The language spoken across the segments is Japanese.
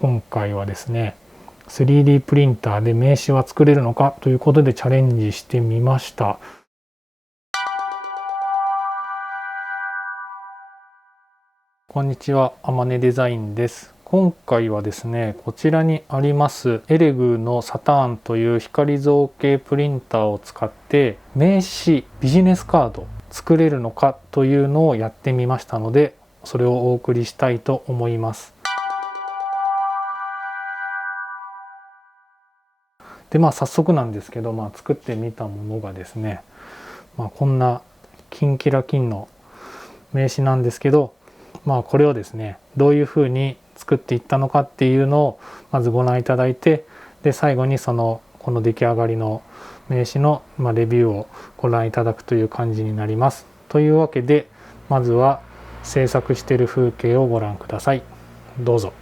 今回はですね 3D プリンターで名刺は作れるのかということでチャレンジしてみました。こんにちは、あまねデザインです。今回はですね、こちらにありますエレグのサターンという光造形プリンターを使って名刺、ビジネスカード作れるのかというのをやってみましたので、それをお送りしたいと思います。で早速なんですけど、作ってみたものがですね、こんなキンキラキンの名刺なんですけど、これをですねどういうふうに作っていったのかっていうのをまずご覧いただいて、で最後にこの出来上がりの名刺のレビューをご覧いただくという感じになります。というわけでまずは制作している風景をご覧ください。どうぞ。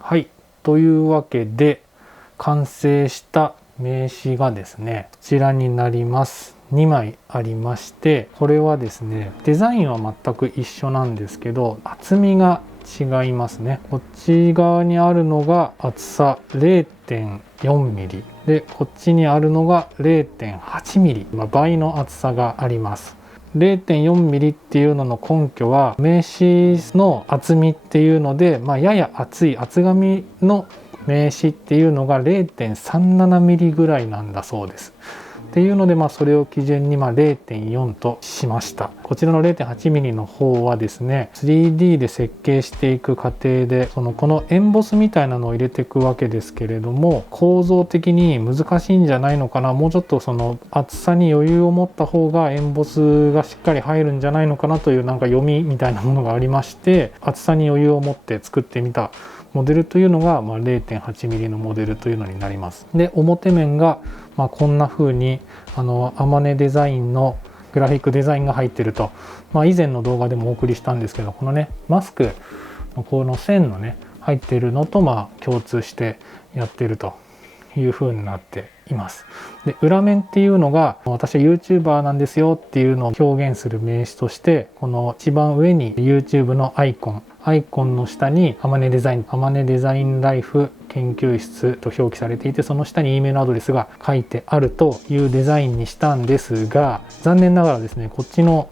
はい、というわけで完成した名刺がですね、こちらになります。2枚ありまして、これはですね、デザインは全く一緒なんですけど、厚みが違いますね。こっち側にあるのが厚さ 0.4 ミリで、こっちにあるのが 0.8 ミリ、倍の厚さがあります。0.4 ミリっていうのの根拠は、名刺の厚みっていうので、やや厚い厚紙の名刺っていうのが 0.37 ミリぐらいなんだそうです。っていうので、それを基準に0.4 としました。こちらの 0.8 ミリの方はですね、3D で設計していく過程で、このエンボスみたいなのを入れていくわけですけれども、構造的に難しいんじゃないのかな、もうちょっとその厚さに余裕を持った方がエンボスがしっかり入るんじゃないのかなという読みみたいなものがありまして、厚さに余裕を持って作ってみたモデルというのが 0.8 ミリのモデルというのになります。で、表面がこんな風にアマネデザインのグラフィックデザインが入っていると、以前の動画でもお送りしたんですけど、このねマスクのこの線のね入っているのと共通してやっているという風になっています。で、裏面っていうのが私は YouTuber なんですよっていうのを表現する名詞として、この一番上に YouTube のアイコンの下にあまねデザインライフ研究室と表記されていて、その下に E メールアドレスが書いてあるというデザインにしたんですが、残念ながらですね、こっちの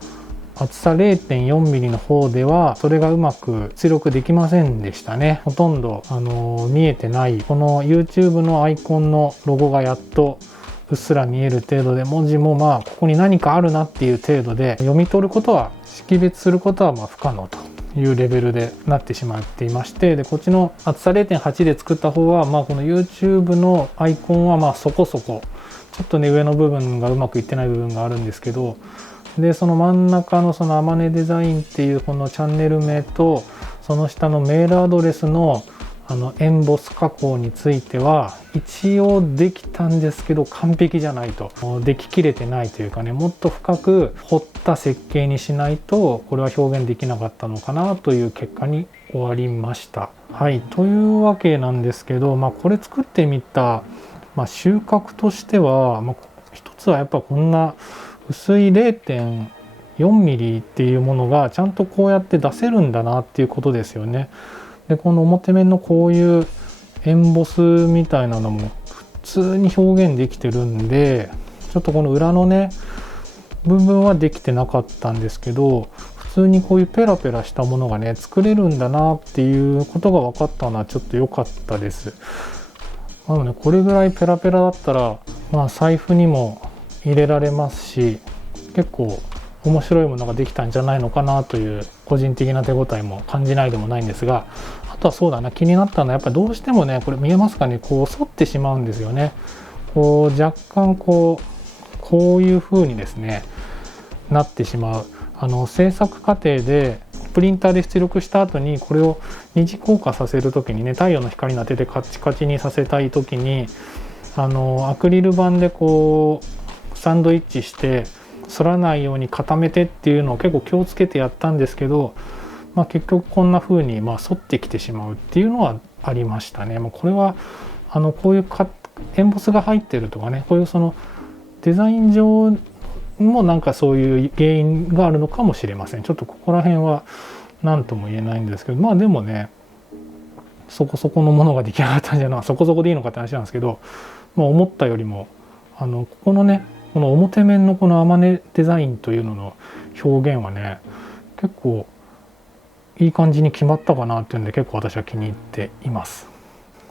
厚さ 0.4mm の方ではそれがうまく出力できませんでしたね。ほとんど見えてない、この YouTube のアイコンのロゴがやっとうっすら見える程度で、文字もまあここに何かあるなっていう程度で、読み取ることは、識別することはまあ不可能というレベルでなってしまっていまして、でこっちの厚さ 0.8 で作った方は、まあこの YouTube のアイコンはまあそこそこちょっとね、上の部分がうまくいってない部分があるんですけど、でその真ん中のそのあまねデザインっていうこのチャンネル名と、その下のメールアドレスのエンボス加工については一応できたんですけど、完璧じゃないと、でききれてないというかね、もっと深く彫った設計にしないとこれは表現できなかったのかなという結果に終わりました。はい、というわけなんですけど、これ作ってみた、収穫としては、一つはやっぱこんな薄い 0.4mm っていうものがちゃんとこうやって出せるんだなっていうことですよね。でこの表面のこういうエンボスみたいなのも普通に表現できてるんで、ちょっとこの裏のね部分はできてなかったんですけど、普通にこういうペラペラしたものがね作れるんだなっていうことが分かったのはちょっと良かったです。なのでこれぐらいペラペラだったら、財布にも入れられますし、結構面白いものができたんじゃないのかなという個人的な手応えも感じないでもないんですが、あとはそうだな、気になったのはやっぱりどうしてもね、これ見えますかね、こう反ってしまうんですよね。こう若干こういう風にですねなってしまう。制作過程でプリンターで出力した後にこれを二次硬化させる時にね、太陽の光に当ててカチカチにさせたい時にアクリル板でこうサンドイッチして反らないように固めてっていうのを結構気をつけてやったんですけど、結局こんな風に反ってきてしまうっていうのはありましたね。これはこういうエンボスが入ってるとかね、こういうそのデザイン上もなんかそういう原因があるのかもしれません。ちょっとここら辺は何とも言えないんですけど、でもねそこそこのものが出来上がったんじゃない、そこそこでいいのかって話なんですけど、思ったよりもここのね、この表面のこのあまねデザインというのの表現はね結構いい感じに決まったかなっていうんで、結構私は気に入っています。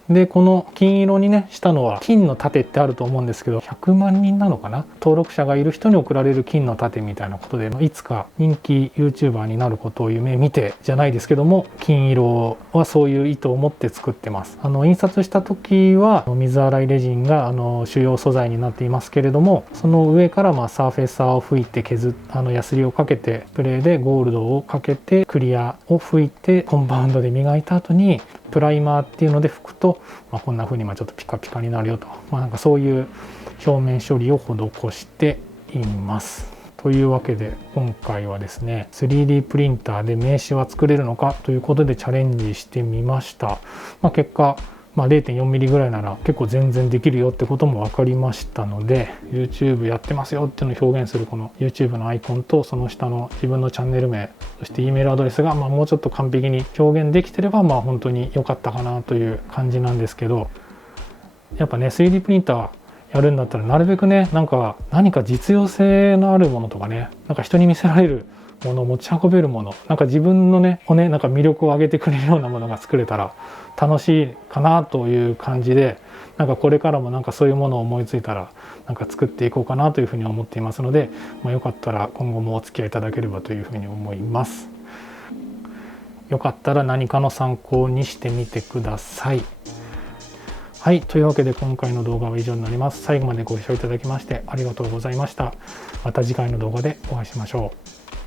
でこの金色にねしたのは金の盾ってあると思うんですけど、100万人なのかな、登録者がいる人に贈られる金の盾みたいなことで、いつか人気 YouTuber になることを夢見てじゃないですけども、金色はそういう意図を持って作ってます。印刷した時は水洗いレジンが主要素材になっていますけれども、その上からサーフェイサーを吹いてヤスリをかけてスプレーでゴールドをかけてクリアを吹いてコンパウンドで磨いた後にプライマーっていうので拭くと、こんな風にちょっとピカピカになるよと、なんかそういう表面処理を施しています。というわけで今回はですね 3D プリンターで名刺は作れるのかということでチャレンジしてみました。結果0.4mm ぐらいなら結構全然できるよってことも分かりましたので、 YouTube やってますよっていうのを表現するこの YouTube のアイコンとその下の自分のチャンネル名、そして E メールアドレスがもうちょっと完璧に表現できてれば本当に良かったかなという感じなんですけど、やっぱね 3D プリンターやるんだったらなるべくね何か実用性のあるものとかね、人に見せられるもの、持ち運べるもの、自分のね魅力を上げてくれるようなものが作れたら楽しいかなという感じで、これからもそういうものを思いついたら作っていこうかなというふうに思っていますので、よかったら今後もお付き合いいただければというふうに思います。よかったら何かの参考にしてみてください。はい、というわけで今回の動画は以上になります。最後までご視聴いただきましてありがとうございました。また次回の動画でお会いしましょう。